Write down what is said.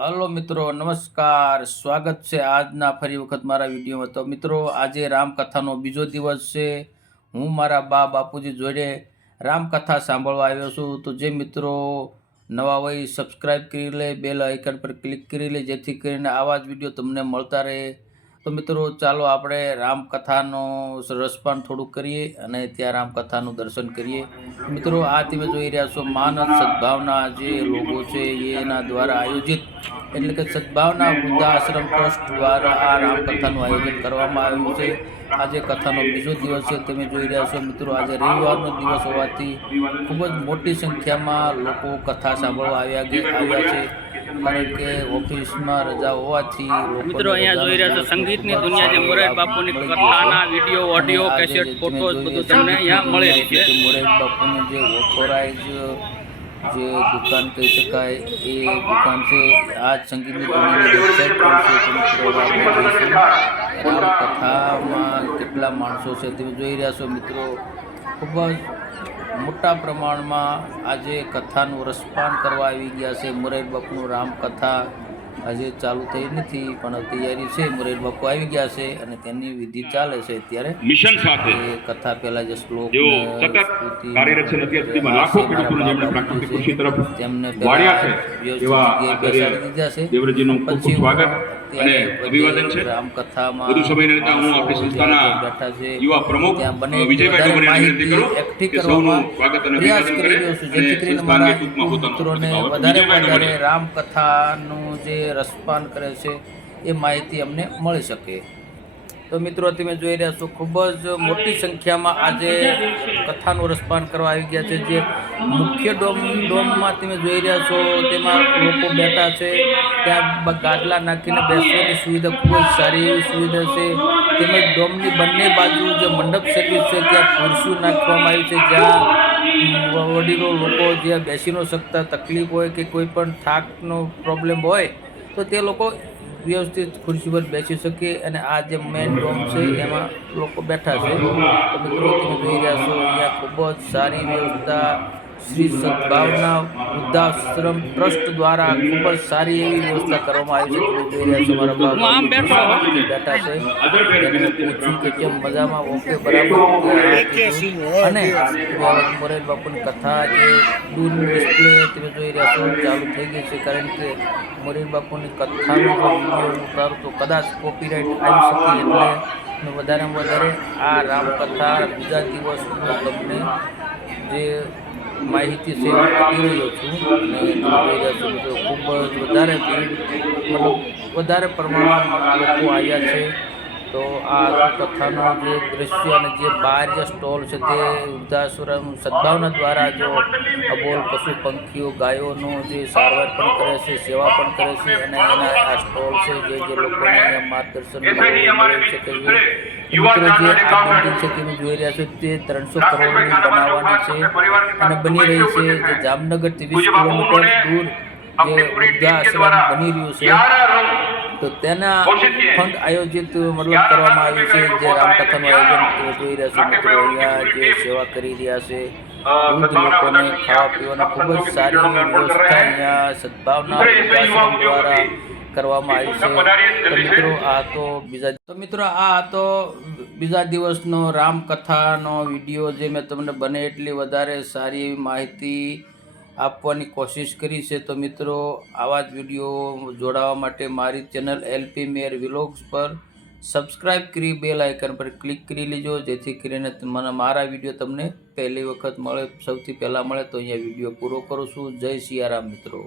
Hello મિત્રો, નમસ્કાર. સ્વાગત છે આજના ફરી વખત મારા વિડીયોમાં. તો મિત્રો, આજે રામકથાનો બીજો દિવસ છે. હું મારા બા બાપુજી જોડે રામકથા સાંભળવા આવ્યો છું. તો જે મિત્રો નવા હોય સબસ્ક્રાઈબ કરી લે બેલ આઇકન પર ક્લિક કરી લે, જેથી કરીને આવા જ વીડિયો તમને મળતા રહે. તો મિત્રો, ચાલો આપણે રામકથાનો રસપાન થોડુંક કરીએ અને ત્યાં રામકથાનું દર્શન કરીએ. મિત્રો, આ તમે જોઈ રહ્યા છો, માનસ સદભાવના જે લોગો છે એના દ્વારા આયોજિત એટલે કે સદભાવના વૃદ્ધાશ્રમ ટ્રસ્ટ દ્વારા આ રામકથાનું આયોજન કરવામાં આવ્યું છે. આજે કથાનો બીજો દિવસ છે, તમે જોઈ રહ્યા છો, મિત્રો, આજે રવિવારનો દિવસ હોવાથી ખૂબ જ મોટી સંખ્યામાં લોકો કથા સાંભળવા આવ્યા આવ્યા છે. કે ઓફિસમાં રજા હોવાથી મિત્રો અહીંયા જોઈ રહ્યા છો સંગીતની દુનિયા જે મોરારી બાપુની. કથાના વીડિયો ઓડિયો કેસેટ ફોટોઝ બધું તમને અહીંયા મળે છે મોરારી બાપુની જે ઓથોરાઇઝ જે દુકાન કહી શકાય એ દુકાન છે આ સંગીતની દુનિયાની વેબસાઇટ પણ છે. રામકથામાં કેટલા માણસો છે તમે જોઈ રહ્યા છો મિત્રો ખૂબ જ મોટા પ્રમાણમાં આજે કથાનું રસપાન કરવા આવી ગયા છે. મોરારી બાપુનું રામકથા આજે ચાલુ થઈ નથી પણ તૈયારી છે. મોરારી બાપુ આવી ગયા છે અને તેની વિધિ ચાલે છે અત્યારે. મિશન સાથે. કથા પહેલા જે શ્લોક સતત કાર્યરત છે. નથી અત્યાર લાખો ખેડૂતોને જેમણે પ્રાકૃતિક કૃષિ તરફ તેમને વાળ્યા છે. એવા આચાર્ય દેવવ્રતજીનું ખૂબ ખૂબ સ્વાગત અને અભિવાદન છે. રામકથામાં વધુ સમયને લેતા હું આપણી સંસ્થાના યુવા પ્રમુખ વિજયભાઈ વધારે વિનંતી કરું કે સૌનું સ્વાગત અને અભિવાદન કરે અને સંસ્થા અંગે ટૂંકમાં પોતાનું. વધારે વધારે રામકથાનું જે રસપાન કરે છે, એ માહિતી અમને મળી શકે. તો મિત્રો, તમે જોઈ રહ્યા છો, ખૂબ જ મોટી સંખ્યામાં આજે કથાનું રસપાન કરવા આવી ગયા છે. જે મુખ્ય ડોમ, ડોમમાં તમે જોઈ રહ્યા છો, તેમાં લોકો બેઠા છે, ત્યાં ગાદલા નાખીને બેસવાની સુવિધા ખૂબ જ સારી એવી સુવિધા છે. તેમજ ડોમની બંને બાજુ જે મંડપ સર્વિસ છે, ત્યાં ખુરશીઓ નાખવામાં આવી છે, જ્યાં વડીલો લોકો જ્યાં બેસી ન શકતા, તકલીફ હોય કે કોઈ પણ થાકનો પ્રોબ્લેમ હોય તો તે લોકો વ્યવસ્થિત ખુરશી પર બેસી શકે અને આ જે મેઇન રૂમ છે, એમાં લોકો બેઠા છે. તો મિત્રો, તમે જોઈ રહ્યા છો, અહીંયા ખૂબ જ સારી વ્યવસ્થા શ્રી સદભાવના વૃદ્ધાશ્રમ ટ્રસ્ટ દ્વારા ખૂબ જ સારી એવી વ્યવસ્થા કરવામાં આવી છે. બેઠો. છે. પૂછ્યું કે કેમ મજામાં ઓકે બરાબર અને મોરેલ બાપુની કથા જે દૂર ડિસ્પ્લે તમે જોઈ રહ્યા છો ચાલુ થઈ ગઈ છે. કારણ કે મોરેલ બાપુની કથાનું સારું વીડિયો ઉતારું તો કદાચ કોપીરાઇટ આવી શકે એટલે વધારેમાં વધારે આ રામકથા બીજા દિવસનું તમને જે માહિતી છે કરી રહ્યો છું. અને જોઈ ખૂબ જ વધારે મતલબ વધારે પ્રમાણમાં લોકો આવ્યા છે. તો આ કથાનો જે દૃશ્ય અને જે બહાર જે સ્ટોલ છે તે વૃદ્ધાશ્રમ સદભાવના દ્વારા જો અબોલ પશુ પંખીઓ ગાયોનું જે સારવાર પણ કરે છે સેવા પણ કરે છે અને એના આ સ્ટોલ છે જે જે લોકોને માર્ગદર્શન મળી શકે છે મિત્રો જે આ બિલ્ડિંગ છે તમે જોઈ રહ્યા છો તે ત્રણસો કરોડની બનાવવાની છે અને બની રહી છે જે જામનગરથી વીસ કિલોમીટર દૂર જે વૃદ્ધાશ્રમ બની રહ્યું છે. તો તેના ફંડ આયોજિત મતલબ કરવામાં આવ્યું છે જે રામકથાનું આયોજન જોઈ રહ્યા છો મિત્રો અહીંયા જે સેવા કરી રહ્યા છે વૃદ્ધ લોકોને ખાવા પીવાની ખૂબ જ સારી વ્યવસ્થા અહીંયા સદભાવના દ્વારા કરવામાં આવી છે. તો મિત્રો આ તો બીજા તો મિત્રો આ તો બીજા દિવસનો રામકથાનો વીડિયો જે મેં તમને બને એટલી વધારે સારી એવી માહિતી આપવાની કોશિશ કરી છે તો મિત્રો, આવા જ વીડિયો જોડાવા માટે મારી ચેનલ એલપી મેયર વિલોગ્સ પર સબસ્ક્રાઇબ કરી બેલ આઇકન પર ક્લિક કરી લેજો, જેથી કરીને મને મારા વીડિયો તમને પહેલી વખત મળે, સૌથી પહેલાં મળે તો અહીંયા વીડિયો પૂરો કરું છું. જય સિયારામ મિત્રો.